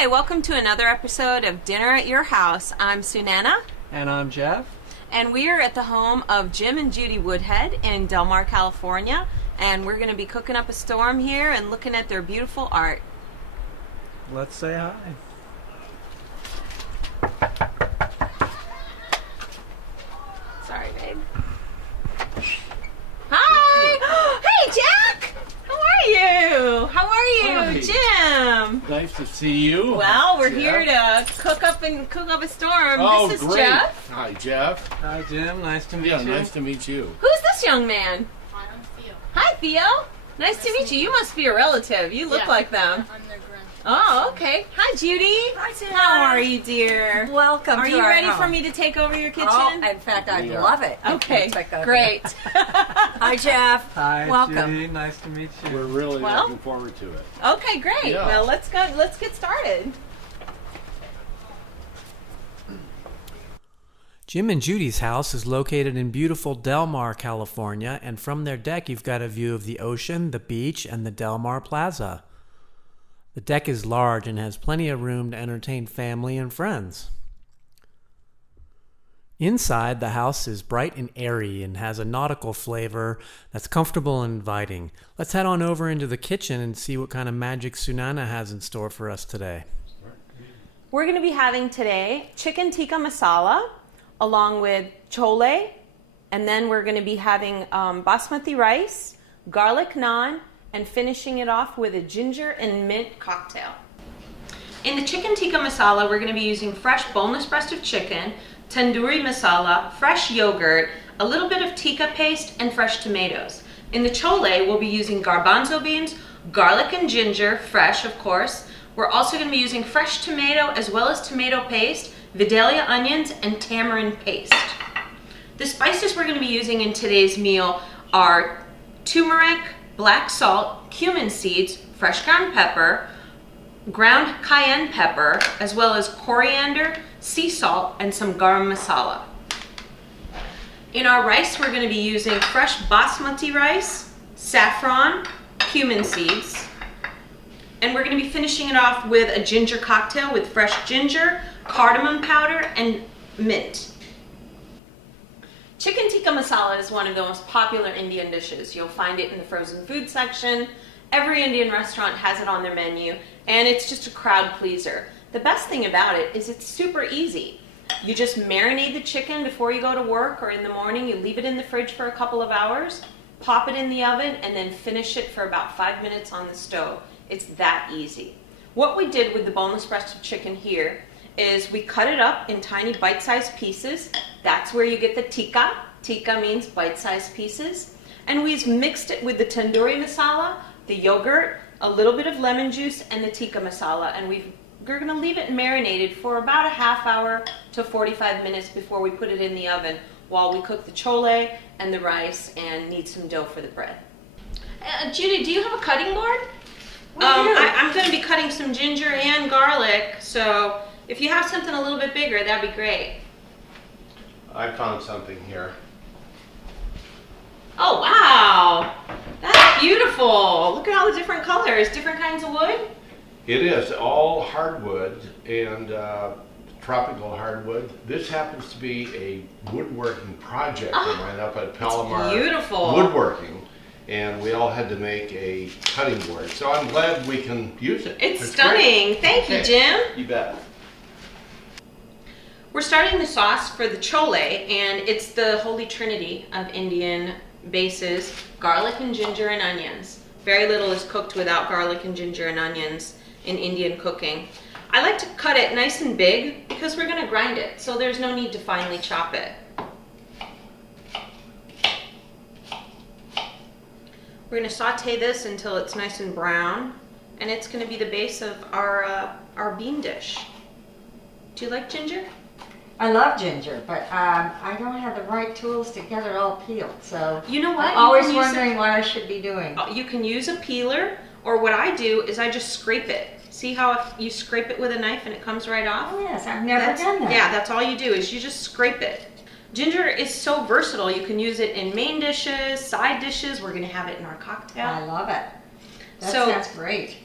Hi, welcome to another episode of Dinner at Your House. I'm Sunana. And I'm Jeff. And we are at the home of Jim and Judy Woodhead in Del Mar, California. And we're going to be cooking up a storm here and looking at their beautiful art. Let's say hi. Sorry, babe. Hi! Hey, Jack! How are you? How are you, Jim? Nice to see you. Well, we're Jeff. here to cook up a storm. Oh, this is great. Jeff. Hi, Jeff. Hi, Jim. Nice to meet Yeah, you. nice to meet you. Who's this young man? Hi, I'm Theo. Hi, Theo. Nice to meet you. You must be a relative. You look like them. I'm their grandpa. Oh, okay. Hi, Judy. Hi, Tina. How are you, dear? Welcome. Are to you our ready home. for me to take over your kitchen? Oh, in fact, I'd Yeah. love it. Okay, Take over. great. Hi, Jeff. Hi, Welcome. Judy. Nice to meet you. We're really Well- looking forward to it. Okay, great. Yeah. Well, let's get started. Jim and Judy's house is located in beautiful Del Mar, California, and from their deck you've got a view of the ocean, the beach, and the Del Mar Plaza. The deck is large and has plenty of room to entertain family and friends. Inside, the house is bright and airy and has a nautical flavor that's comfortable and inviting. Let's head on over into the kitchen and see what kind of magic Sunana has in store for us today. We're going to be having today chicken tikka masala along with chole, and then we're going to be having basmati rice, garlic naan, and finishing it off with a ginger and mint cocktail. In the chicken tikka masala, we're going to be using fresh boneless breast of chicken, tandoori masala, fresh yogurt, a little bit of tikka paste, and fresh tomatoes. In the chole, we'll be using garbanzo beans, garlic and ginger, fresh of course. We're also going to be using fresh tomato as well as tomato paste, Vidalia onions, and tamarind paste. The spices we're going to be using in today's meal are turmeric, black salt, cumin seeds, fresh ground pepper, ground cayenne pepper, as well as coriander, sea salt, and some garam masala. In our rice, we're going to be using fresh basmati rice, saffron, cumin seeds, and we're going to be finishing it off with a ginger cocktail with fresh ginger, cardamom powder, and mint. Chicken tikka masala is one of the most popular Indian dishes. You'll find it in the frozen food section. Every Indian restaurant has it on their menu, and it's just a crowd pleaser. The best thing about it is it's super easy. You just marinate the chicken before you go to work or in the morning. You leave it in the fridge for a couple of hours, pop it in the oven, and then finish it for about 5 minutes on the stove. It's that easy. What we did with the boneless breast of chicken here is we cut it up in tiny bite-sized pieces. That's where you get the tikka. Tikka means bite-sized pieces. And we've mixed it with the tandoori masala, the yogurt, a little bit of lemon juice, and the tikka masala. And we're gonna leave it marinated for about a half hour to 45 minutes before we put it in the oven while we cook the chole and the rice and knead some dough for the bread. Judy, do you have a cutting board? I'm going to be cutting some ginger and garlic, so if you have something a little bit bigger, that'd be great. I found something here. Oh, wow! That's beautiful! Look at all the different colors, different kinds of wood. It is all hardwood and tropical hardwood. This happens to be a woodworking project that went up at Palomar beautiful. Woodworking, and we all had to make a cutting board. So I'm glad we can use it. It's stunning. great. Thank you, Jim. You bet. We're starting the sauce for the chole, and it's the holy trinity of Indian bases: garlic and ginger and onions. Very little is cooked without garlic and ginger and onions in Indian cooking. I like to cut it nice and big because we're going to grind it, so there's no need to finely chop it. We're going to saute this until it's nice and brown, and it's going to be the base of our bean dish. Do you like ginger? I love ginger, but I don't have the right tools to get it all peeled. So You know what? I'm always You can use wondering what I should be doing. You can use a peeler, or what I do is I just scrape it. See how if you scrape it with a knife and it comes right off? Oh yes, I've never done that. Yeah, that's all you do is you just scrape it. Ginger is so versatile. You can use it in main dishes, side dishes. We're going to have it in our cocktail. I love it. That So- sounds great.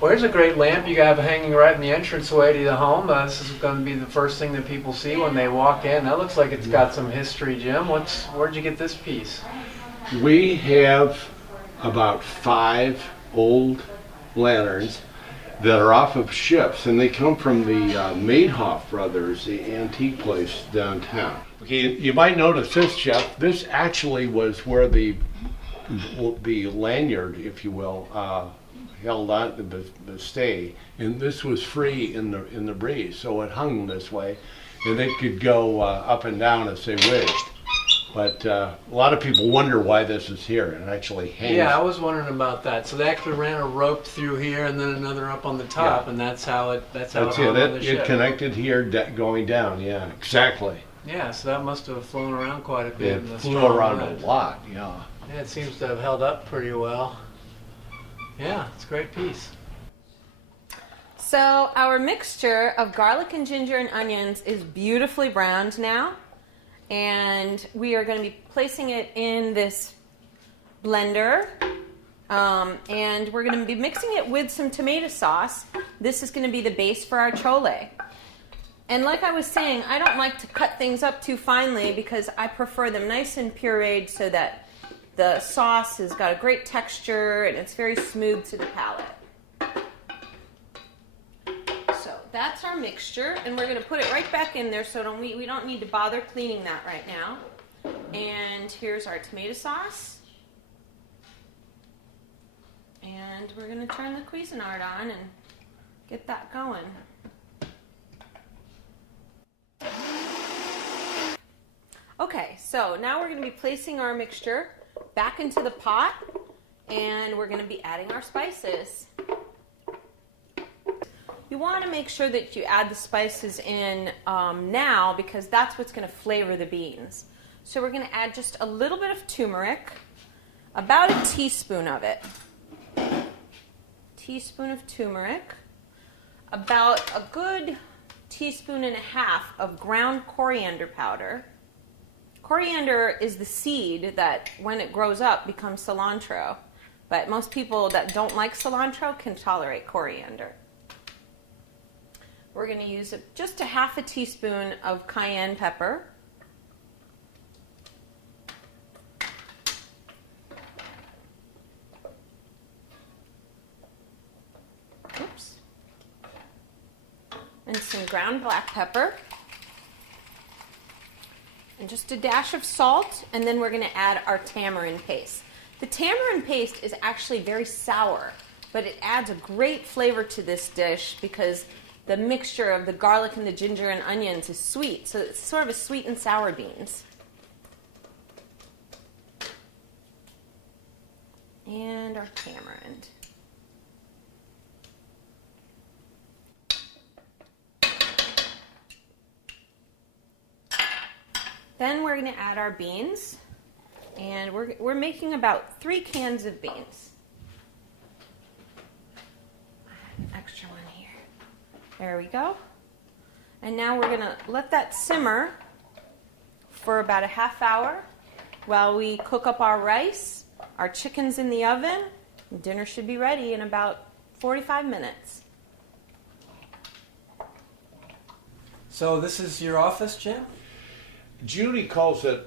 Well, here's a great lamp you have hanging right in the entranceway to the home. This is going to be the first thing that people see when they walk in. That looks like it's got some history, Jim. Where'd you get this piece? We have about 5 old lanterns that are off of ships, and they come from the Madoff brothers, the antique place downtown. Okay, you might notice this, Jeff. This actually was where the lanyard, if you will, held on to the stay, and this was free in the breeze, so it hung this way, and it could go up and down as they wished. But a lot of people wonder why this is here, and it actually hangs. Yeah, I was wondering about that. So they actually ran a rope through here and then another up on the top, Yeah. and that's how it hung That's on the it. ship. It connected here, going down. Yeah, exactly. Yeah, so that must have flown around quite a bit. It in the flew strong around wind. a lot. Yeah. Yeah, it seems to have held up pretty well. Yeah, it's a great piece. So our mixture of garlic and ginger and onions is beautifully browned now. And we are going to be placing it in this blender. And we're going to be mixing it with some tomato sauce. This is going to be the base for our chole. And like I was saying, I don't like to cut things up too finely because I prefer them nice and pureed so that the sauce has got a great texture and it's very smooth to the palate. So that's our mixture, and we're going to put it right back in there so we don't need to bother cleaning that right now. And here's our tomato sauce. And we're going to turn the Cuisinart on and get that going. Okay, so now we're going to be placing our mixture back into the pot, and we're going to be adding our spices. You want to make sure that you add the spices in now because that's what's going to flavor the beans. So we're going to add just a little bit of turmeric, about a teaspoon of it. Teaspoon of turmeric, about a good teaspoon and a half of ground coriander powder. Coriander is the seed that, when it grows up, becomes cilantro. But most people that don't like cilantro can tolerate coriander. We're going to use just a half a teaspoon of cayenne pepper. Oops. And some ground black pepper. And just a dash of salt, and then we're going to add our tamarind paste. The tamarind paste is actually very sour, but it adds a great flavor to this dish because the mixture of the garlic and the ginger and onions is sweet, so it's sort of a sweet and sour beans. And our tamarind. Then we're going to add our beans, and we're making about 3 cans of beans. An extra one here. There we go. And now we're going to let that simmer for about a half hour while we cook up our rice. Our chicken's in the oven. Dinner should be ready in about 45 minutes. So this is your office, Jim? Judy calls it,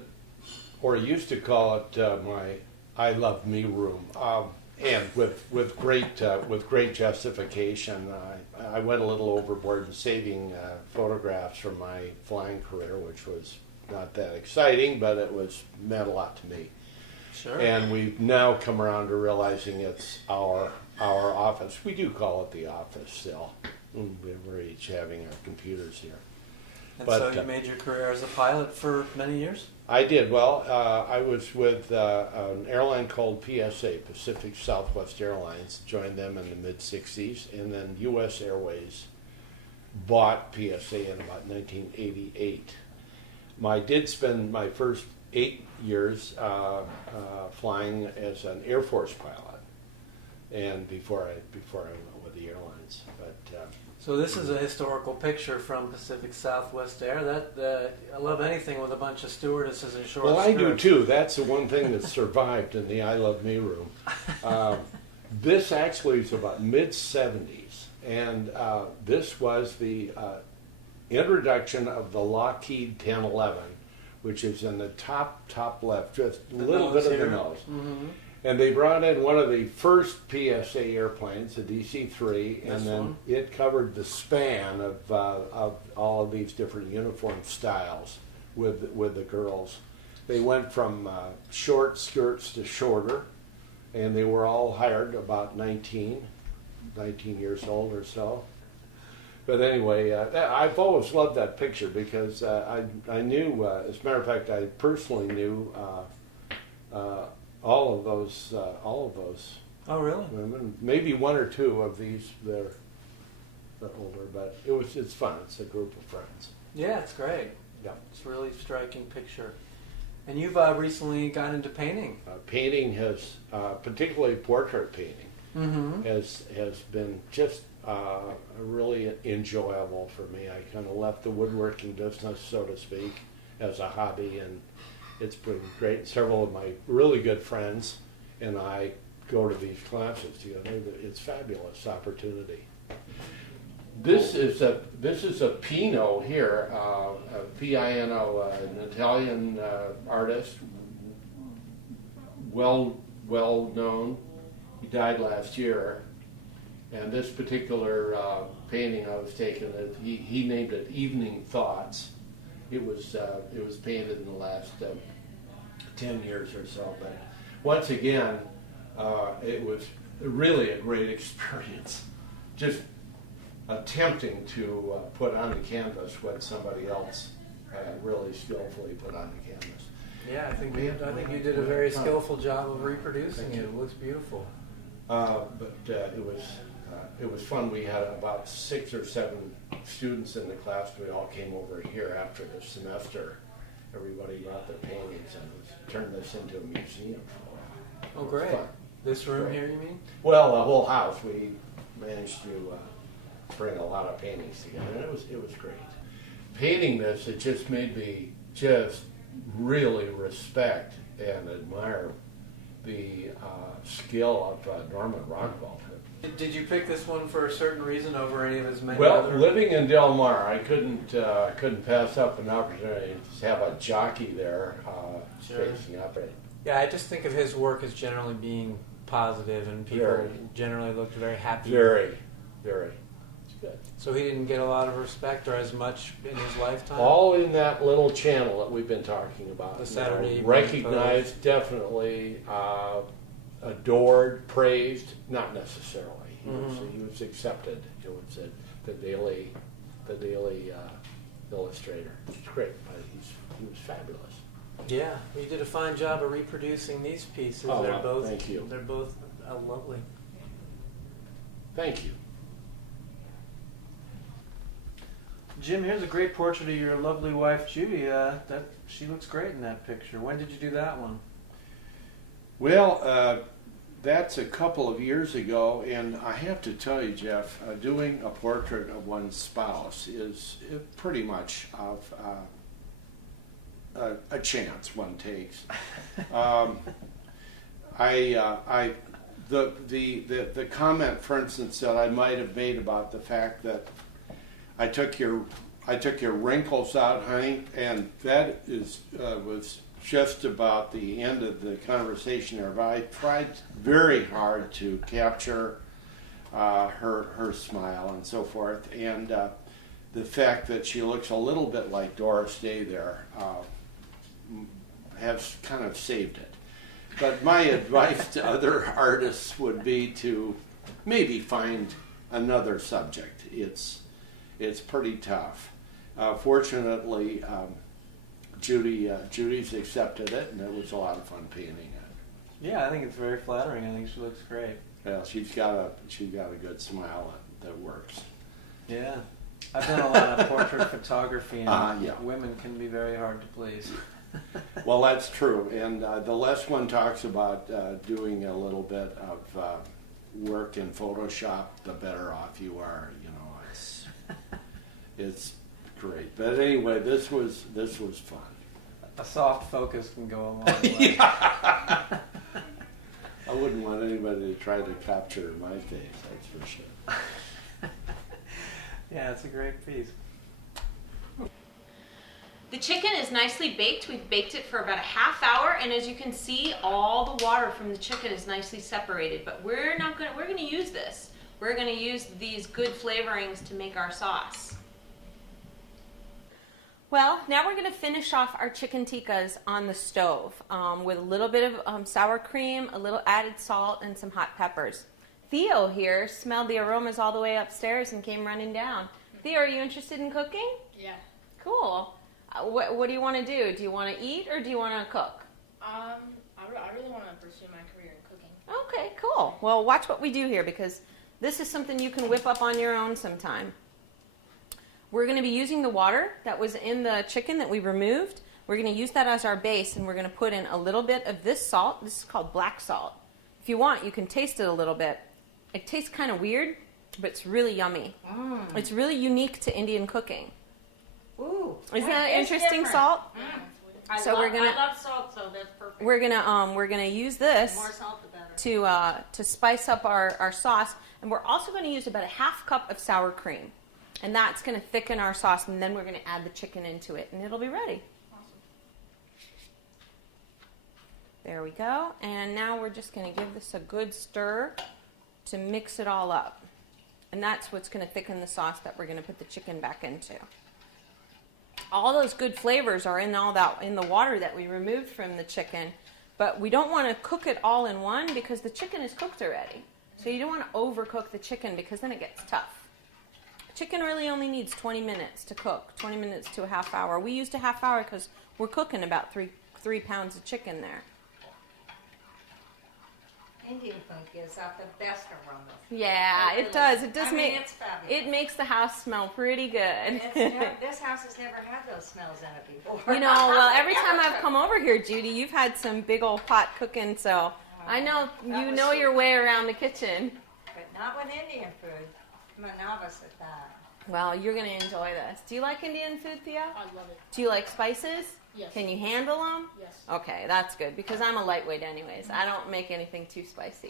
or used to call it, my "I love me" room, and with great justification. I went a little overboard in saving photographs from my flying career, which was not that exciting, but it meant a lot to me. Sure. And we've now come around to realizing it's our office. We do call it the office still. We're each having our computers here. And But, so you made your career as a pilot for many years? I did. Well, I was with an airline called PSA, Pacific Southwest Airlines, joined them in the mid-'60s, and then U.S. Airways bought PSA in about 1988. I did spend my first 8 years flying as an Air Force pilot, and before I went with the airlines. But So this is a historical picture from Pacific Southwest Air. I love anything with a bunch of stewardesses in short well, I do skirts. too. That's the one thing that survived in the "I Love Me" room. This actually is about mid-70s, and this was the introduction of the Lockheed 1011, which is in the top left, just a little bit of the nose. Mm-hmm. And they brought in one of the first PSA airplanes, the DC-3, and then it covered the span of all of these different uniform styles with the girls. They went from short skirts to shorter, and they were all hired about 19 years old or so. But anyway, I've always loved that picture because I knew, as a matter of fact, I personally knew all of those Oh, really? women. Maybe one or two of these they're older, but it's fun. It's a group of friends. Yeah, it's great. Yeah. It's a really striking picture. And you've recently got into painting. Painting has, particularly portrait painting, Mm-hmm. has been just really enjoyable for me. I kind of left the woodworking business, so to speak, as a hobby, and it's been great. Several of my really good friends and I go to these classes together. It's a fabulous opportunity. This is a Pino here, a Pino, an Italian artist, well known. He died last year, and this particular painting I was taking, he named it "Evening Thoughts." It was painted in the last 10 years or so. But once again, it was really a great experience. Just attempting to put on the canvas what somebody else really skillfully put on the canvas. Yeah, I think you did a very skillful job of reproducing it. It looks beautiful. But it was fun. We had about 6 or 7 students in the class. We all came over here after the semester. Everybody brought their paintings and turned this into a museum. Oh, great. Fun. This room Great. here, you mean? Well, the whole house. We managed to bring a lot of paintings together, and it was great. Painting this, it just made me just really respect and admire the skill of Norman Rockwell. Did you pick this one for a certain reason over any of his many Well, other? living in Del Mar, I couldn't pass up an opportunity to have a jockey there Sure. facing up. Yeah, I just think of his work as generally being positive, and people Very. generally looked very happy. Very, very. It's good. So he didn't get a lot of respect or as much in his lifetime? All in that little channel that we've been talking about. The Saturday evening recognized, definitely adored, praised, not necessarily. He was accepted. It was the Daily Illustrator. It's great, but he was fabulous. Yeah, you did a fine job of reproducing these pieces. Oh, they're well, both thank you. They're both lovely. Thank you. Jim, here's a great portrait of your lovely wife, Judy. She looks great in that picture. When did you do that one? Well, that's a couple of years ago, and I have to tell you, Jeff, doing a portrait of one's spouse is pretty much of a chance one takes. The comment, for instance, that I might have made about the fact that I took your wrinkles out, honey, and that was just about the end of the conversation there. But I tried very hard to capture her smile and so forth, and the fact that she looks a little bit like Doris Day there has kind of saved it. But my advice to other artists would be to maybe find another subject. It's pretty tough. Fortunately, Judy's accepted it, and it was a lot of fun painting it. Yeah, I think it's very flattering. I think she looks great. Well, she's got a good smile that works. Yeah. I've done a lot of portrait photography, and yeah. women can be very hard to please. Well, that's true, and the less one talks about doing a little bit of work in Photoshop, the better off you are. You know, it's great. But anyway, this was fun. A soft focus can go a long way. I wouldn't want anybody to try to capture my face, that's for sure. Yeah, it's a great piece. The chicken is nicely baked. We've baked it for about a half hour, and as you can see, all the water from the chicken is nicely separated. But we're gonna use this. We're gonna use these good flavorings to make our sauce. Well, now we're gonna finish off our chicken tikkas on the stove with a little bit of sour cream, a little added salt, and some hot peppers. Theo here smelled the aromas all the way upstairs and came running down. Theo, are you interested in cooking? Yeah. Cool. What do you want to do? Do you want to eat or do you want to cook? I really want to pursue my career in cooking. Okay, cool. Well, watch what we do here because this is something you can whip up on your own sometime. We're going to be using the water that was in the chicken that we removed. We're going to use that as our base, and we're going to put in a little bit of this salt. This is called black salt. If you want, you can taste it a little bit. It tastes kind of weird, but it's really yummy. It's really unique to Indian cooking. Ooh, Isn't that interesting, salt? I So we're gonna- I love salt, so that's perfect. We're gonna use this More salt, the better. to spice up our sauce, and we're also going to use about a half cup of sour cream, and that's going to thicken our sauce. And then we're going to add the chicken into it, and it'll be ready. Awesome. There we go. And now we're just going to give this a good stir to mix it all up, and that's what's going to thicken the sauce that we're going to put the chicken back into. All those good flavors are in the water that we removed from the chicken, but we don't want to cook it all in one because the chicken is cooked already. So you don't want to overcook the chicken because then it gets tough. Chicken really only needs 20 minutes to cook, 20 minutes to a half hour. We used a half hour because we're cooking about three pounds of chicken there. Indian food gives out the best aromas. Yeah, It it does. really- It does I mean, make it's fabulous. it makes the house smell pretty good. This house has never had those smells in it before. You know, well, every time I've come over here, Judy, you've had some big old pot cooking, so I know That you was know sweet. your way around the kitchen. But not with Indian food. I'm a novice at that. Well, you're going to enjoy this. Do you like Indian food, Theo? I love it. Do you like spices? Yes. Can you handle them? Yes. Okay, that's good, because I'm a lightweight anyways. I don't make anything too spicy.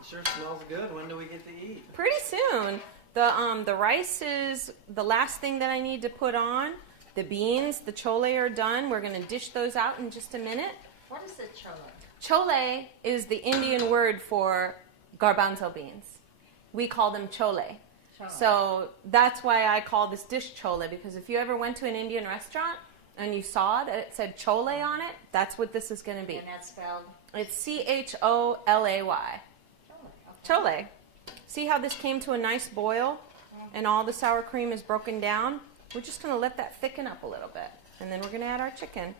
It sure smells good. When do we get to eat? Pretty soon. The rice is the last thing that I need to put on. The beans, the chole are done. We're going to dish those out in just a minute. What is the chole? Chole is the Indian word for garbanzo beans. We call them chole. Chole. So that's why I call this dish chole, because if you ever went to an Indian restaurant and you saw that it said chole on it, that's what this is going to be. And that's spelled It's CHOLAY. chole. Chole. See how this came to a nice boil and all the sour cream is broken down? We're just going to let that thicken up a little bit, and then we're going to add our chicken.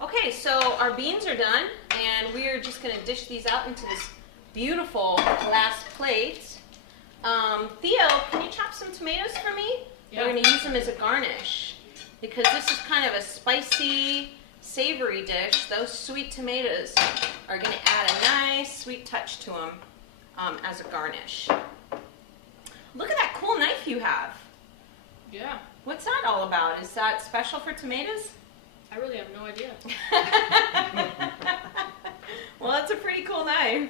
Okay, so our beans are done, and we are just going to dish these out into this beautiful glass plate. Theo, can you chop some tomatoes for me? Yeah. We're going to use them as a garnish because this is kind of a spicy, savory dish. Those sweet tomatoes are going to add a nice sweet touch to them as a garnish. Look at that cool knife you have. Yeah. What's that all about? Is that special for tomatoes? I really have no idea. Well, that's a pretty cool knife.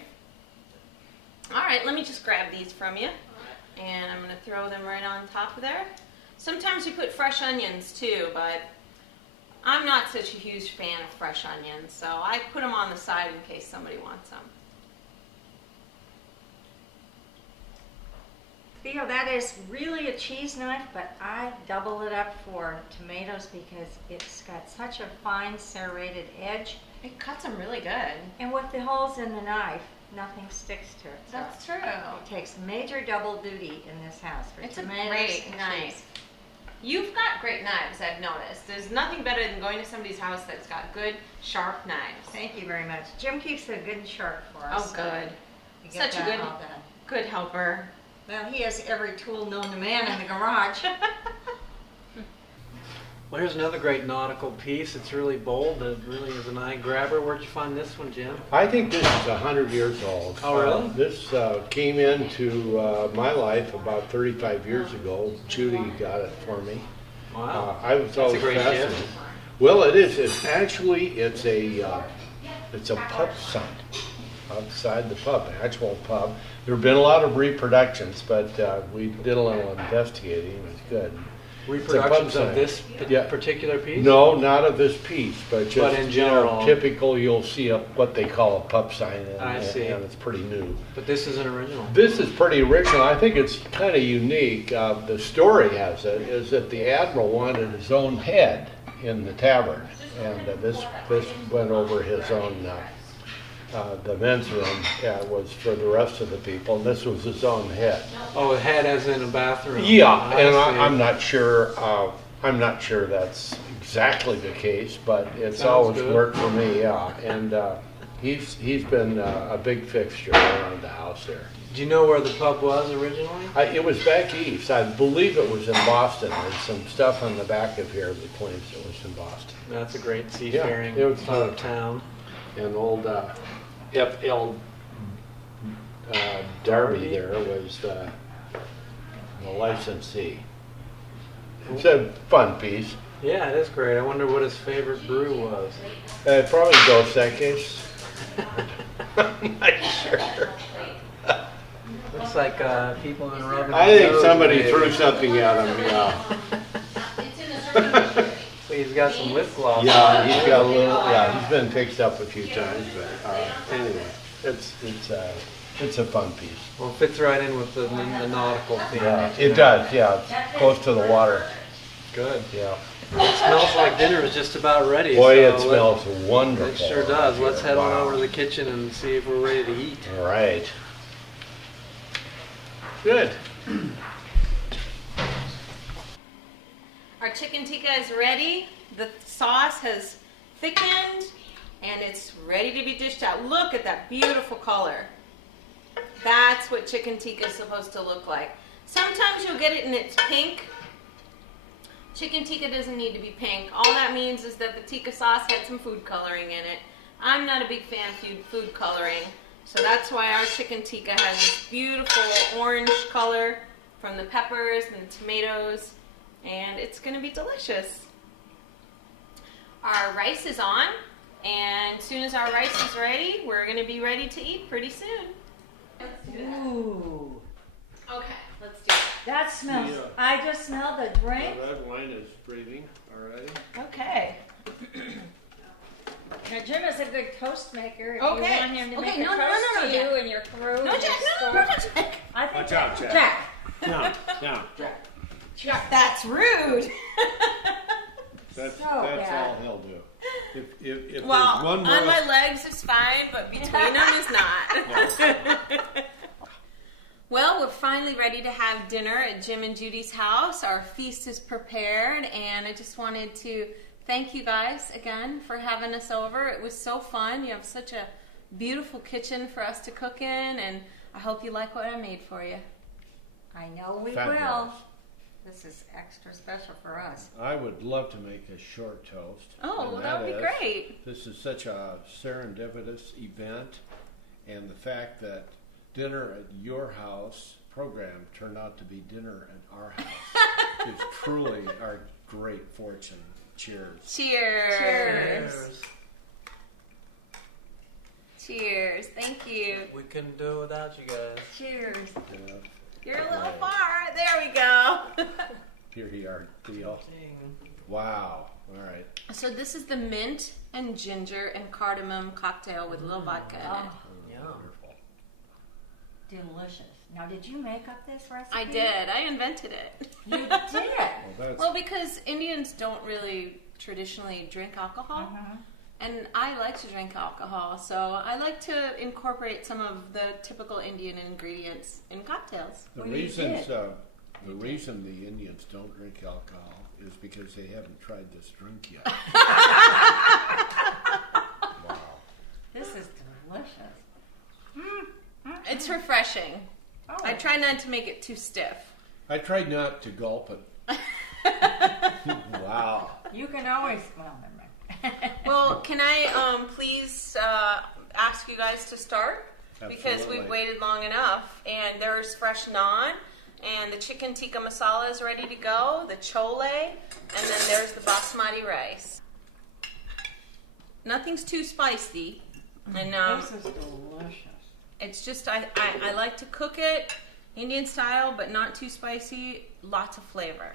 All right, let me just grab these from you. And I'm going to throw them right on top of there. Sometimes we put fresh onions too, but I'm not such a huge fan of fresh onions, so I put them on the side in case somebody wants them. Theo, that is really a cheese knife, but I double it up for tomatoes because it's got such a fine serrated edge. It cuts them really good. And with the holes in the knife, nothing sticks to it. So That's true. it takes major double duty in this house for It's a tomatoes great and knife. cheese. You've got great knives, I've noticed. There's nothing better than going to somebody's house that's got good, sharp knives. Thank you very much. Jim keeps it good and sharp for us. Oh, so good. we get Such a that good, all done. good helper. Well, he has every tool known to man in the garage. Well, here's another great nautical piece. It's really bold. It really is an eye grabber. Where'd you find this one, Jim? I think this is 100 years old. Oh, really? This came into my life about 35 years ago. Judy got it for me. Wow. I was That's a always great fascinated. gift. Well, it is. It's actually, it's a It's a pub sign outside the pub, an actual pub. There have been a lot of reproductions, but we did a little investigating. It was good. Reproductions sign. of this Yeah. particular piece? No, not of this piece, but just But in general. typical. You'll see what they call a pub sign, and, I see. and it's pretty new. But this is an original. This is pretty original. I think it's kind of unique. The story has it is that the admiral wanted his own head in the tavern, and this went over his own. The men's room was for the rest of the people, and this was his own head. Oh, a head as in a bathroom. Yeah, I and see. I'm not sure. I'm not sure that's exactly the case, but it's Sounds always good. worked for me. Yeah, and he's been a big fixture around the house there. Do you know where the pub was originally? It was back east. I believe it was in Boston. There's some stuff on the back of here that claims it was in Boston. That's a great seafaring it was part of town. And old F.L. Darby there was the licensee. It's a fun piece. Yeah, it is great. I wonder what his favorite brew was. Probably Dos Equis. I'm not sure. Looks like people have been rubbing I his think nose somebody maybe. threw something at him, yeah. So he's got some lip gloss Yeah, on. he's got a little, he's been fixed up a few times, but anyway, it's a fun piece. Well, it fits right in with the nautical theme. Yeah, it does, yeah, it's close to the water, Good. yeah. It smells like dinner is just about ready. Boy, so it smells wonderful. It sure does. Let's head on Wow. over to the kitchen and see if we're ready to eat. All right. Good. Our chicken tikka is ready. The sauce has thickened and it's ready to be dished out. Look at that beautiful color. That's what chicken tikka is supposed to look like. Sometimes you'll get it in its pink. Chicken tikka doesn't need to be pink. All that means is that the tikka sauce had some food coloring in it. I'm not a big fan of food coloring, so that's why our chicken tikka has this beautiful orange color from the peppers and the tomatoes, and it's going to be delicious. Our rice is on, and as soon as our rice is ready, we're going to be ready to eat pretty soon. Ooh, Okay, let's do it. that smells. I just smelled the drink. Red wine is breathing already. Okay. Now, Jim is a good toast maker. If Okay. you want him to Okay, make no, a no, toast no, to no, you Jack. and your crew. No, and Jack, your no, store. Jack. I think Watch out, Jack. Down. That's rude. That's So all bad. he'll do. If Well, there's one on more, my legs is fine, but between them is not. Well, we're finally ready to have dinner at Jim and Judy's house. Our feast is prepared, and I just wanted to thank you guys again for having us over. It was so fun. You have such a beautiful kitchen for us to cook in, and I hope you like what I made for you. I know we Fabulous. will. This is extra special for us. I would love to make a short toast. Oh, and well, that would be is, great. This is such a serendipitous event, and the fact that dinner at your house program turned out to be dinner at our house is truly our great fortune. Cheers. Cheers. Cheers. Cheers. Thank you. We couldn't do it without you guys. Cheers. Yeah, You're a little far. There we go. here you are, deal. Wow. All right. So this is the mint and ginger and cardamom cocktail with a little vodka in it. Oh, Yeah. Wonderful. delicious. Now, did you make up this recipe? I did. I invented it. You did. Well, that's Well, because Indians don't really traditionally drink alcohol, Uh-huh. and I like to drink alcohol, so I like to incorporate some of the typical Indian ingredients in cocktails. the Well, you reasons. did. The reason the Indians don't drink alcohol is because they haven't tried this drink yet. Wow. This is delicious. It's refreshing. Oh. I try not to make it too stiff. I tried not to gulp it. Wow. You can always, well, never mind. Well, can I please ask you guys to start? Because Absolutely. we've waited long enough. And there's fresh naan, and the chicken tikka masala is ready to go, the chole, and then there's the basmati rice. Nothing's too spicy. And This is delicious. it's just I like to cook it Indian style, but not too spicy. Lots of flavor.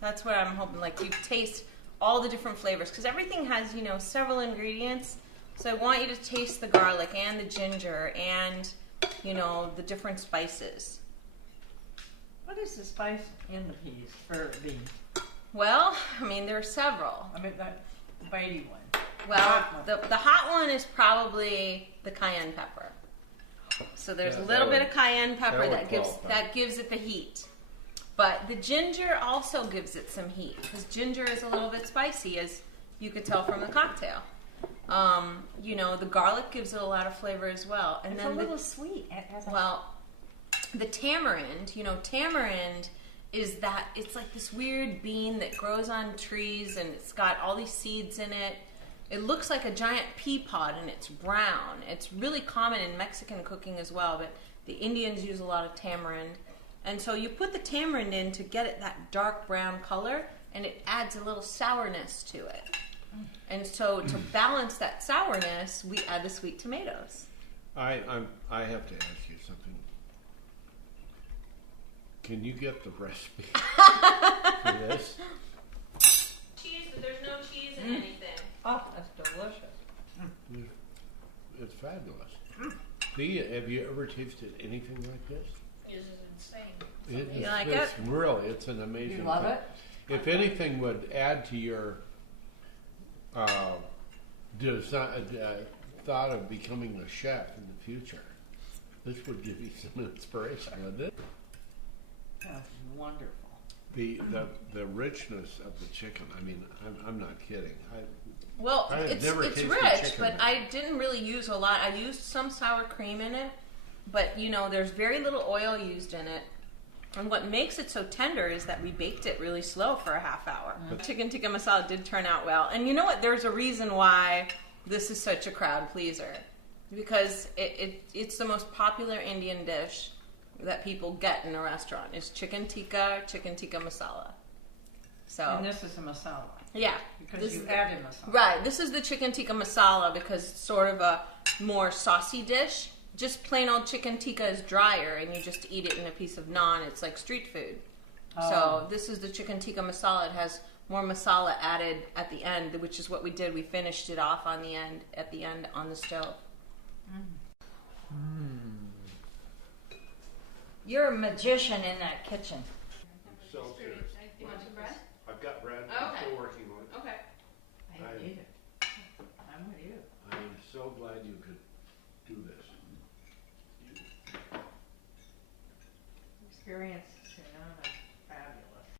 That's what I'm hoping. Like you taste all the different flavors because everything has several ingredients. So I want you to taste the garlic and the ginger and the different spices. What is the spice in the peas or beans? Well, I mean there are several. I mean that bitey one. Well, the hot one is probably the cayenne pepper. So there's a little bit of cayenne pepper that would that gives it the heat. But the ginger also gives it some heat because ginger is a little bit spicy, as you could tell from the cocktail. The garlic gives it a lot of flavor as well. And It's then a little sweet. It has a the tamarind, tamarind is that it's like this weird bean that grows on trees and it's got all these seeds in it. It looks like a giant pea pod and it's brown. It's really common in Mexican cooking as well, but the Indians use a lot of tamarind. And so you put the tamarind in to get it that dark brown color and it adds a little sourness to it. And so to balance that sourness, we add the sweet tomatoes. I have to ask you something. Can you get the recipe for this? Cheese, but there's no cheese in anything. Oh, that's delicious. It's fabulous. Have you ever tasted anything like this? This is insane. You like it's really, it's an amazing You love thing. it? If anything would add to your thought of becoming a chef in the future, this would give you some inspiration, wouldn't it? That's wonderful. The richness of the chicken. I mean, I'm not kidding. Well, I have it's never it's tasted rich, chicken. but I didn't really use a lot. I used some sour cream in it, but there's very little oil used in it. And what makes it so tender is that we baked it really slow for a half hour. Chicken tikka masala did turn out well. And you know what? There's a reason why this is such a crowd pleaser. Because it's the most popular Indian dish that people get in a restaurant. It's chicken tikka masala. So And this is a masala. yeah. Because you added masala. Right. This is the chicken tikka masala because it's sort of a more saucy dish. Just plain old chicken tikka is drier and you just eat it in a piece of naan. It's like street food. So this is the chicken tikka masala. It has more masala added at the end, which is what we did. We finished it off at the end on the stove. You're a magician in that kitchen. So serious. You want some bread? I've got bread. Okay. I'm still working on it. Okay. I need it. I'm with you. I'm so glad you could do this.